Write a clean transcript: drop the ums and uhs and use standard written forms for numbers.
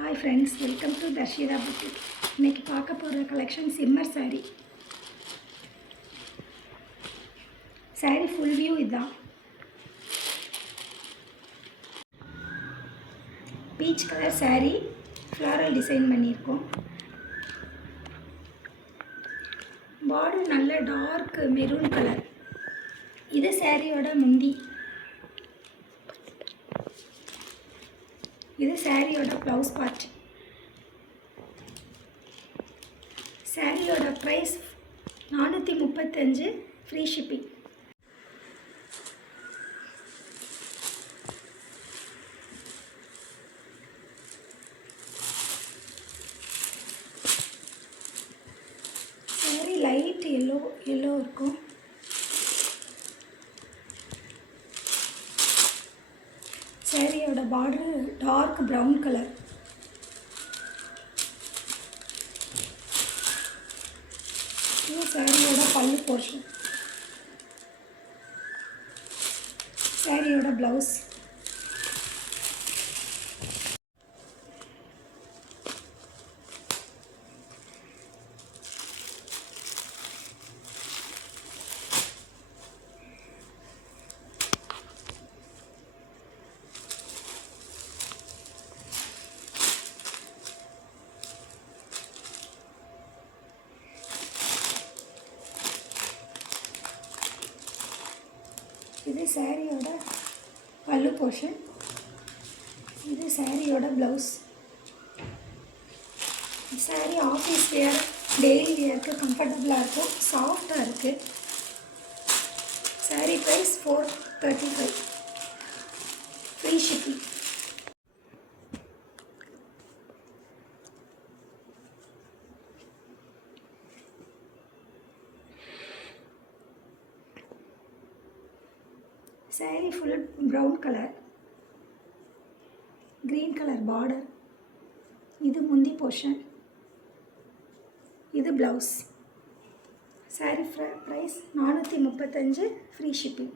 Hi friends, welcome to Darshida Boutique. இன்னைக்கு பார்க்க போகிற collection simmer saree. Saree full view இதான். Peach colour saree, floral design பண்ணியிருக்கோம். border நல்ல டார்க் மெரூன் கலர். இது சாரியோட முந்தி. இது சாரியோட ப்ளவுஸ் பார்ட். சாரியோட price 435, free shipping. Sari light yellow இருக்கும். சாரியோட பார்டர் டார்க் ப்ரௌன் கலர். இது சாரியோட பல்லு போர்ஷன். சாரியோட ப்ளவுஸ். இது சாரியோட பல்லு போர்ஷன். இது சாரியோட blouse. Sari office wear, daily வேருக்கு கம்ஃபர்டபுளாக இருக்கும், சாஃப்டாக இருக்குது. Sari price 435, free shipping. saree full brown color, green color border. இது முந்தி portion. இது blouse. saree price 435, free shipping.